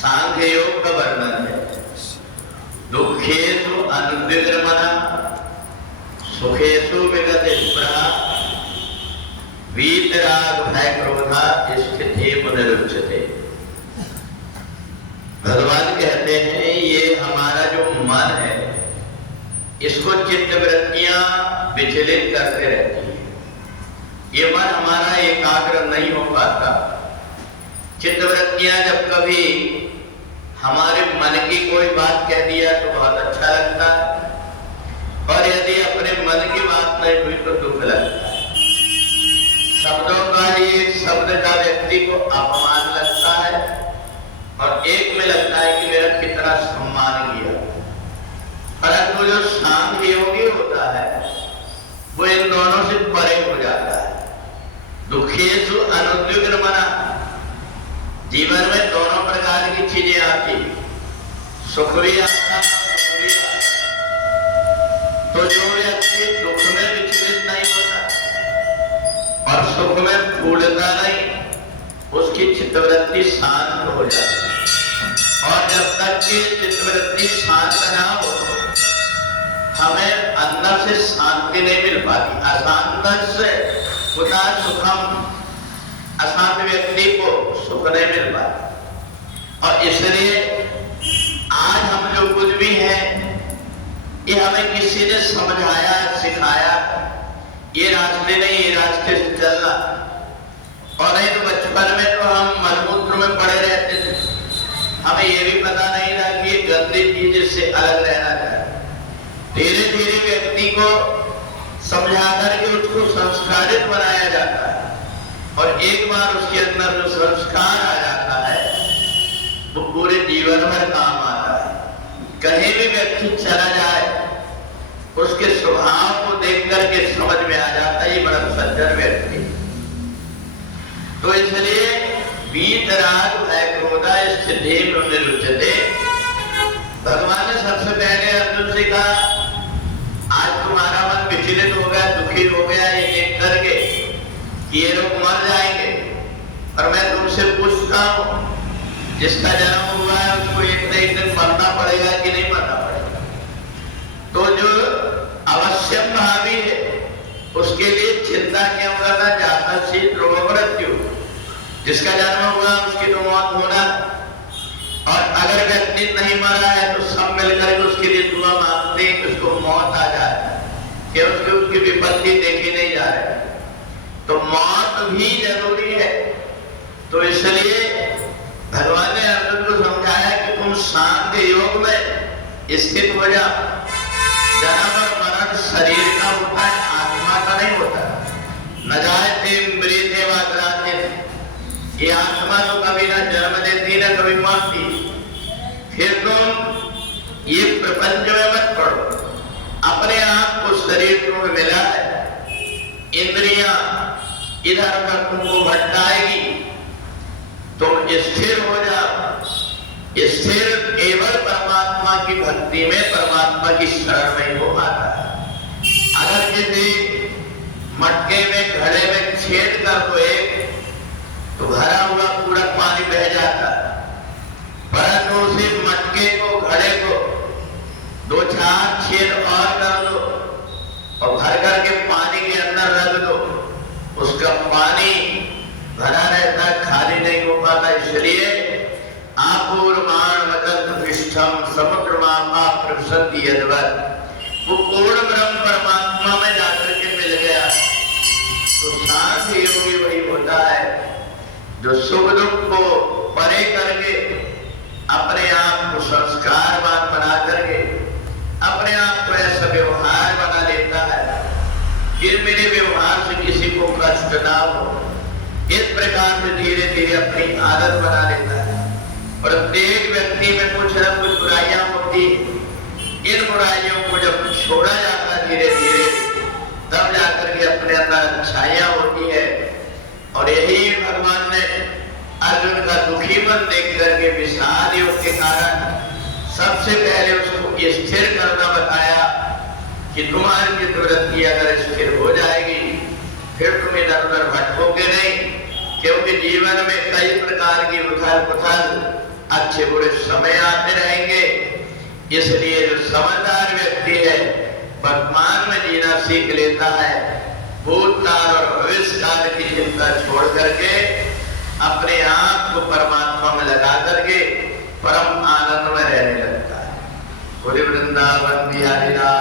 सांख्य योग का वर्णन है। दुखेषु अनुद्विग्नमनः सुखेषु विगतस्पृहा वीतराग भय क्रोधा स्थिति पुनरुच्यते। भगवान कहते हैं ये हमारा जो मन है इसको चित्त वृत्तियां विचलित करते रहती है। ये मन हमारा एकाग्र नहीं हो पाता। चित्त वृत्तियां जब कभी हमारे मन की कोई बात कह दिया तो बहुत अच्छा लगता है और यदि अपने मन की बात नहीं हुई तो दुख लगता है। शब्दों का ही एक शब्द का व्यक्ति को अपमान लगता है और एक में लगता है कि मेरा कितना सम्मान किया। परंतु जो सांख्य योगी होता है वो इन दोनों से परे हो जाता है। दुखेषु अनुद्विग्नमनः, जीवन में दोनों प्रकार की चीजें आती, सुख भी आता दुख भी आता। तो जो व्यक्ति दुख में विचलित नहीं होता और सुख में फूलता नहीं, उसकी चित्तवृत्ति शांत हो जाती है। और जब तक कि चित्तवृत्ति शांत ना हो हमें अंदर से शांति नहीं मिल पाती। अशांत से कुता सुखम, अशांत व्यक्ति को सुख नहीं मिल पाता। और इसलिए आज हम जो कुछ भी हैं ये हमें किसी ने समझाया सिखाया, ये रास्ते नहीं, ये रास्ते से चलना। और नहीं तो बचपन में तो हम मलमूत्र में पड़े रहते थे, हमें ये भी पता नहीं था कि ये गंदी चीज से अलग रहना चाहिए। धीरे धीरे व्यक्ति को समझा करके उसको संस्कारित बनाया जाता है और एक बार उसके अंदर जो संस्कार आ जाता है वो पूरे जीवन भर काम आता है। कहीं भी व्यक्ति चला जाए उसके स्वभाव को देख करके समझ में आ जाता है ये बड़ा सज्जन व्यक्ति। तो इसलिए वीतराग भय क्रोधा स्थिति पुनरुच्यते। भगवान ने सबसे पहले अर्जुन से कहा आज तुम्हारा मन विचलित हो गया, दुखी हो गया ये देख करके कि ये लोग मर जाएंगे। और मैं तुमसे पूछता हूं जिसका जन्म हुआ है उसको एक न एक दिन मरना पड़ेगा कि नहीं मरना पड़ेगा? तो जो अवश्यम भावी है उसके लिए चिंता क्यों करना? जाता शीघ्र मृत्यु, जिसका जन्म हुआ उसकी तो मौत होना। और अगर व्यक्ति नहीं मरा है तो सब मिलकर उसके लिए दुआ मांगते हैं कि उसको मौत आ जाए, कि उसकी विपत्ति देखी नहीं जा रही। तो मौत भी जरूरी है। तो इसलिए भगवान ने अर्जुन को समझाया कि तुम सांख्य योग में स्थित हो जाओ। जन्म और मरण शरीर का होता है, आत्मा का नहीं होता। न जायते मृते वा ग्राते, ये आत्मा तो कभी ना जन्म देती ना कभी मरती। फिर तुम ये प्रपंच में मत पड़ो, अपने आप को शरीर को मिला है, इंद्रियां इधर उधर तुमको भटकाएगी, तुम स्थिर हो जाओ। स्थिर केवल परमात्मा की भक्ति में, परमात्मा की शरण में हो आता है। अगर किसी मटके में घड़े में छेद कर दो एक तो भरा हुआ पूरा पानी बह जाता है। परंतु उसी मटके को घड़े को दो चार छेद और कर दो और भर करके पानी के अंदर रख दो, उसका पानी भरा रहता है, खाली नहीं हो पाता। इसलिए आपूर्वाण वदन्त पृष्ठम समुद्रमा प्रसन्ति यद्वत्, वो पूर्ण ब्रह्म परमात्मा में जाकर के मिल गया। तो सांख्य योगी वही होता है जो सुख दुख को परे करके अपने आप को संस्कारवान बना करके अपने आप को ऐसा व्यवहार बना लेता है कि मेरे व्यवहार से किसी को कष्ट ना हो। इस प्रकार से धीरे धीरे अपनी आदत बना लेता है। प्रत्येक व्यक्ति में कुछ न कुछ बुराइयां होती, इन बुराइयों को जब छोड़ा जाता है धीरे धीरे तब जाकर के अपने अंदर अच्छाइयां होती है। और यही भगवान ने अर्जुन का दुखी मन देख करके विषाद योग के कारण सबसे पहले उसको स्थिर करना बताया कि तुम्हारी चित्तवृत्ति अगर स्थिर हो जाएगी फिर तुम इधर उधर भटकोगे नहीं। क्योंकि जीवन में कई प्रकार की उथल पुथल अच्छे बुरे समय आते रहेंगे। इसलिए जो समझदार व्यक्ति है वर्तमान में जीना सीख लेता है, भूतकाल और भविष्यकाल की चिंता छोड़ करके अपने आप को परमात्मा में लगा करके परम आनंद में रहने लगता है। बोले वृंदावन बिहारी लाल